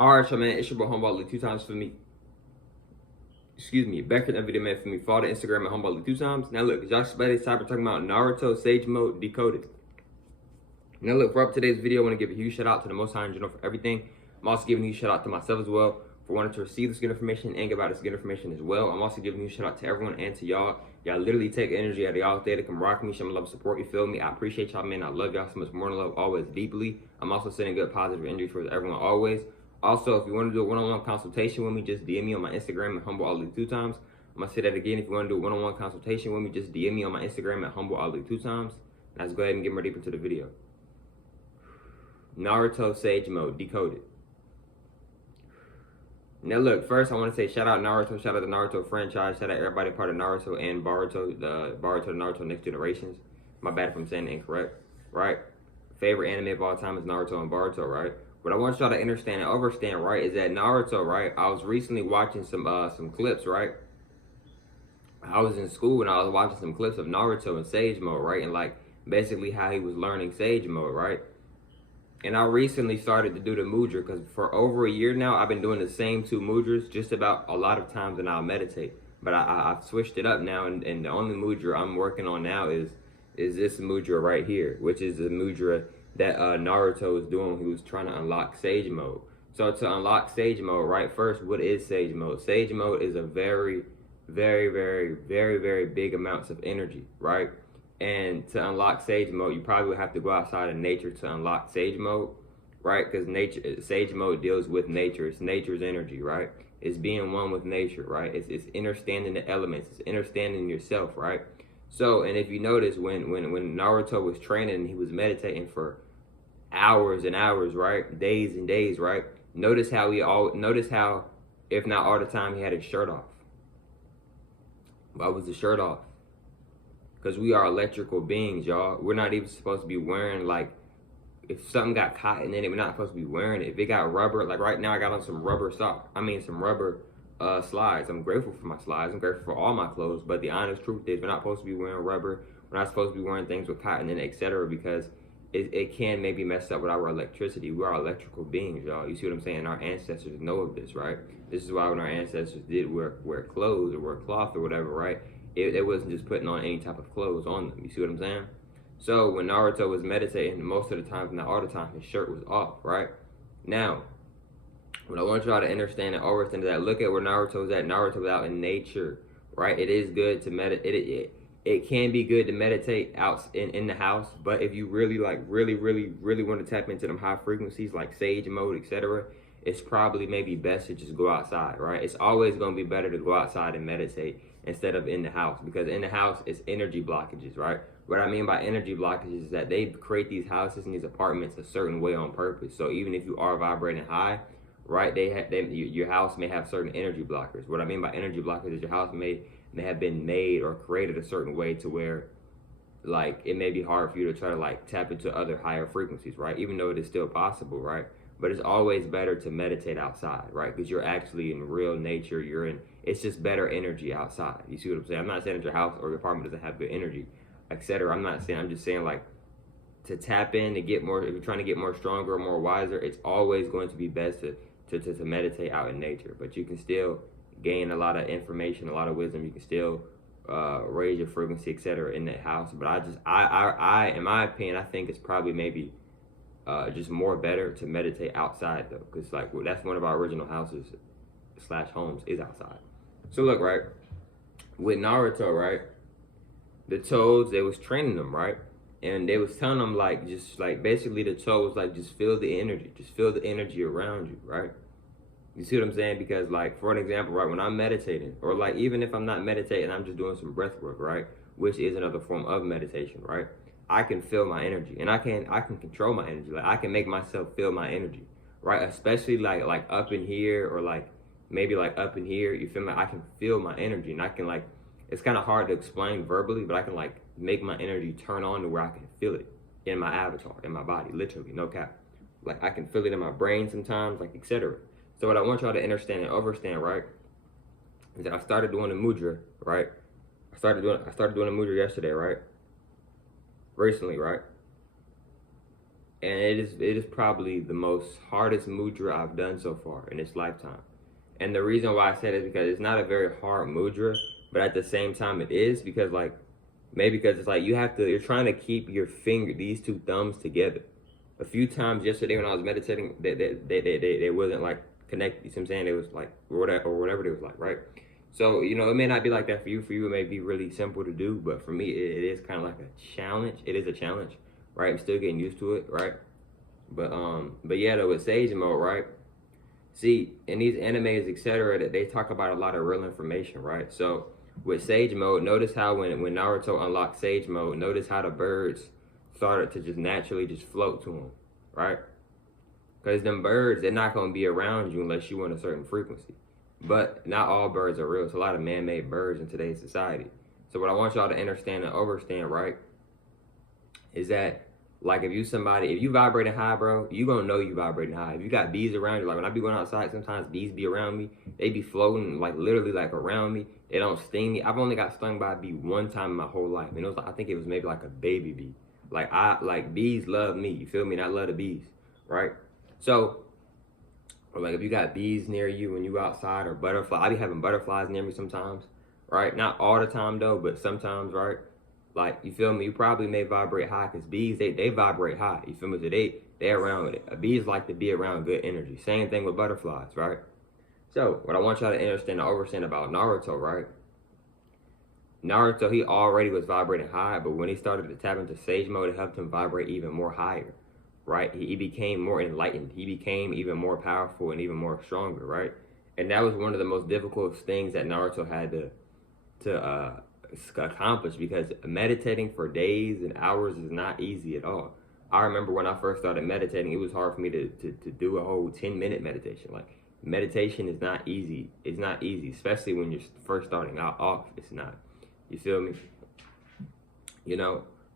Alright, so man, it's your boy Humble 2 times for me. Excuse me, back in that video, man, for me. Follow the Instagram at Humble 2 times. Now look, y'all spent time talking about Naruto Sage Mode Decoded. Now look, for up today's video, I want to give a huge shout out to the Most High in general for everything. I'm also giving a huge shout out to myself as well for wanting to receive this good information and give out this good information as well. I'm also giving a huge shout out to everyone and to y'all. Y'all literally take energy out of y'all day to come rock me, show me love, support, you feel me? I appreciate y'all, man. I love y'all so much more than love, always deeply. I'm also sending good positive energy towards everyone always. Also, if you want to do a one-on-one consultation with me, just DM me on my Instagram at HumbleAli2times. I'm going to say that again. If you want to do a one-on-one consultation with me, just DM me on my Instagram at HumbleAli2times. Now let's go ahead and get more deep into the video. Naruto Sage Mode Decoded. Now look, first I want to say shout out Naruto, shout out the Naruto franchise, shout out everybody part of Naruto and Boruto, the Naruto Next Generations. My bad if I'm saying it incorrect, right? Favorite anime of all time is Naruto and Boruto, right? What I want y'all to understand and understand, right, is that Naruto, right? I was recently watching some clips, right? I was in school and I was watching some clips of Naruto in Sage Mode, right? And like basically how he was learning Sage Mode, right? And I recently started to do the mudra because for over a year now, I've been doing the same 2 mudras just about a lot of times, and I'll meditate. But I've switched it up now, and the only mudra I'm working on now is this mudra right here, which is the mudra that Naruto was doing when he was trying to unlock Sage Mode. So to unlock Sage Mode, right, first, what is Sage Mode? Sage Mode is a very, very, very, very, very big amounts of energy, right? And to unlock Sage Mode, you probably would have to go outside of nature to unlock Sage Mode, right? Because Sage Mode deals with nature. It's nature's energy, right? It's being one with nature, right? It's understanding the elements. It's understanding yourself, right? So, and if you notice, when Naruto was training and he was meditating for hours and hours, right? Days and days, right? Notice how, if not all the time, he had his shirt off. Why was the shirt off? Because we are electrical beings, y'all. We're not even supposed to be wearing, like, if something got cotton in it, we're not supposed to be wearing it. If it got rubber, like right now I got on some rubber some rubber slides. I'm grateful for my slides. I'm grateful for all my clothes. But the honest truth is we're not supposed to be wearing rubber. We're not supposed to be wearing things with cotton in it, etc. Because it can maybe mess up with our electricity. We are electrical beings, y'all. You see what I'm saying? Our ancestors know of this, right? This is why when our ancestors did wear clothes or wear cloth or whatever, right? It wasn't just putting on any type of clothes on them. You see what I'm saying? So when Naruto was meditating, most of the time, not all the time, his shirt was off, right? Now, what I want y'all to understand and understand is that look at where Naruto's at. Naruto's out in nature, right? It is good to meditate. It can be good to meditate out in the house, but if you really really want to tap into them high frequencies like Sage Mode, etc., it's probably maybe best to just go outside, right? It's always going to be better to go outside and meditate instead of in the house, because in the house it's energy blockages, right? What I mean by energy blockages is that they create these houses and these apartments a certain way on purpose. So even if you are vibrating high, right, your house may have certain energy blockers. What I mean by energy blockers is your house may have been made or created a certain way to where, like, it may be hard for you to try to like tap into other higher frequencies, right? Even though it is still possible, right? But it's always better to meditate outside, right? Because you're actually in real nature. It's just better energy outside. You see what I'm saying? I'm not saying that your house or your apartment doesn't have good energy, etc. I'm just saying, like, to tap in, to get more, if you're trying to get more stronger or more wiser, it's always going to be best to meditate out in nature. But you can still gain a lot of information, a lot of wisdom. You can still raise your frequency, etc. in that house. But I, in my opinion, I think it's probably maybe just more better to meditate outside though, because like that's one of our original houses / homes is outside. So look, right, with Naruto, right, the toads, they was training them, right, and they was telling them like, just like basically the toad was like, just feel the energy around you, right? You see what I'm saying? Because like, for an example, right, when I'm meditating, or like even if I'm not meditating, I'm just doing some breath work, right, which is another form of meditation, right? I can feel my energy, and I can control my energy. Like I can make myself feel my energy, right? Especially like up in here, or like maybe like up in here. You feel me? I can feel my energy, and I can like. It's kind of hard to explain verbally, but I can like make my energy turn on to where I can feel it in my avatar, in my body, literally, no cap. Like I can feel it in my brain sometimes, like etc. So what I want y'all to understand and understand, right, is that I started doing the mudra, right? I started doing the mudra yesterday, right? Recently, right? and it is probably the most hardest mudra I've done so far in this lifetime. And the reason why I said it is because it's not a very hard mudra, but at the same time it is, because like maybe because it's like you're trying to keep these two thumbs together. A few times yesterday when I was meditating, they wasn't like connected. You see what I'm saying? It was like whatever it was like, right? So it may not be like that for you. For you, it may be really simple to do, but for me, it is kind of like a challenge. It is a challenge, right? I'm still getting used to it, right? But yeah, though with Sage Mode, right? See, in these animes, etc., that they talk about a lot of real information, right? So with Sage Mode, notice how when Naruto unlocked Sage Mode, notice how the birds started to just naturally just float to him, right? Because them birds, they're not going to be around you unless you want a certain frequency. But not all birds are real. It's a lot of man-made birds in today's society. So what I want y'all to understand and overstand, right, is that like if you vibrating high, bro, you gonna know you vibrating high. If you got bees around you, like when I be going outside, sometimes bees be around me. They be floating like literally like around me. They don't sting me. I've only got stung by a bee one time in my whole life, and it was like, I think it was maybe like a baby bee. Like bees love me. You feel me? And I love the bees, right? So like if you got bees near you when you outside, or butterfly, I be having butterflies near me sometimes, right? Not all the time though, but sometimes, right? Like, you feel me? You probably may vibrate high, because bees, they vibrate high. You feel me? So they're around with it. Bees like to be around good energy. Same thing with butterflies, right? So, what I want y'all to understand and overstand about Naruto, right? Naruto, he already was vibrating high, but when he started to tap into Sage Mode, it helped him vibrate even more higher, right? He became more enlightened. He became even more powerful and even more stronger, right? And that was one of the most difficult things that Naruto had to accomplish, because meditating for days and hours is not easy at all. I remember when I first started meditating, it was hard for me to do a whole 10-minute meditation. Like, meditation is not easy. It's not easy, especially when you're first starting out off. It's not. You feel me?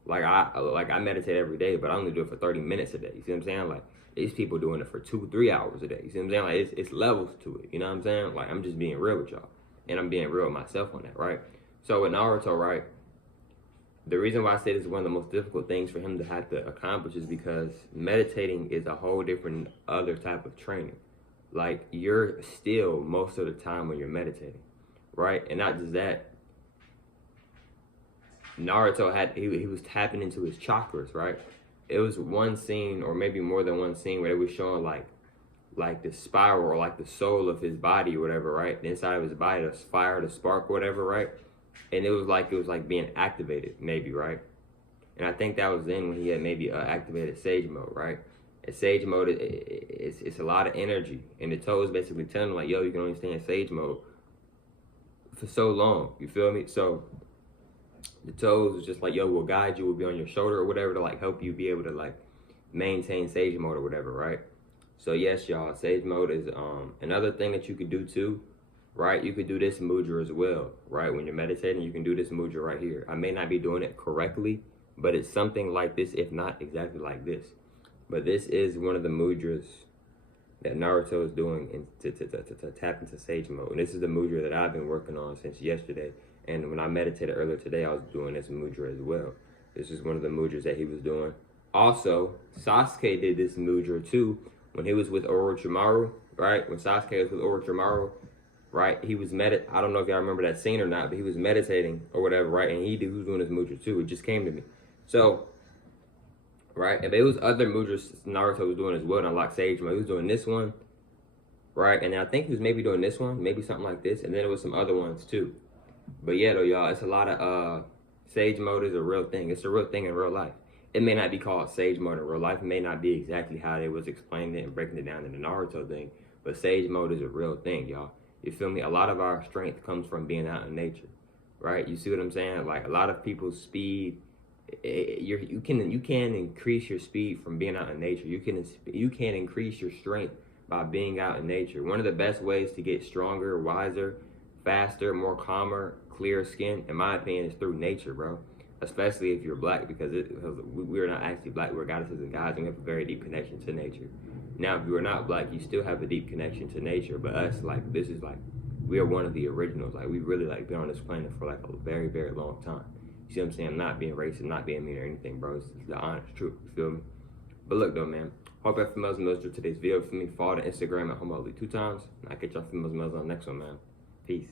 Like I meditate every day, but I only do it for 30 minutes a day. You see what I'm saying? Like, these people doing it for 2-3 hours a day. You see what I'm saying? Like, it's levels to it. You know what I'm saying? Like, I'm just being real with y'all, and I'm being real with myself on that, right? So with Naruto, right, the reason why I say this is one of the most difficult things for him to have to accomplish is because meditating is a whole different other type of training. Like, you're still most of the time when you're meditating, right? And not just that, Naruto he was tapping into his chakras, right? It was one scene, or maybe more than one scene, where they was showing like the spiral, or like the soul of his body or whatever, right? The inside of his body, the fire, the spark, whatever, right? And it was like being activated, maybe, right? And I think that was then when he had maybe activated Sage Mode, right? And Sage Mode, it's a lot of energy. And the toes basically telling him, like, yo, you can only stay in Sage Mode for so long. You feel me? So the toes was just like, yo, we'll guide you, we'll be on your shoulder or whatever to like help you be able to like maintain Sage Mode or whatever, right? So yes, y'all, Sage Mode is another thing that you could do too. Right, you could do this mudra as well, right? When you're meditating, you can do this mudra right here. I may not be doing it correctly, but it's something like this, if not exactly like this. But this is one of the mudras that Naruto is doing to tap into Sage Mode. And this is the mudra that I've been working on since yesterday. And when I meditated earlier today, I was doing this mudra as well. This is one of the mudras that he was doing. Also, Sasuke did this mudra too when he was with Orochimaru, right? When Sasuke was with Orochimaru, right? He was I don't know if y'all remember that scene or not, but he was meditating or whatever, right? And he was doing his mudra too. It just came to me. So, right? And there was other mudras Naruto was doing as well to unlock Sage Mode. He was doing this one, right? And I think he was maybe doing this one, maybe something like this. And then there was some other ones too. But yeah, though, y'all, it's a lot of, Sage Mode is a real thing. It's a real thing in real life. It may not be called Sage Mode in real life. It may not be exactly how they was explaining it and breaking it down in the Naruto thing. But Sage Mode is a real thing, y'all. You feel me? A lot of our strength comes from being out in nature, right? You see what I'm saying? Like, a lot of people's speed, you can increase your speed from being out in nature. You can increase your strength by being out in nature. One of the best ways to get stronger, wiser, faster, more calmer, clearer skin, in my opinion, is through nature, bro. Especially if you're black, because we're not actually black. We're goddesses and gods, and we have a very deep connection to nature. Now, if you are not black, you still have a deep connection to nature. But us, like, this is like, we are one of the originals. Like, we really like been on this planet for like a very, very long time. You see what I'm saying? I'm not being racist, not being mean or anything, bro. It's the honest truth. You feel me? But look though, man. Hope y'all females and males enjoyed today's video. For me, follow the Instagram at HomoLy 2 times. And I'll catch y'all females and males on the next one, man. Peace.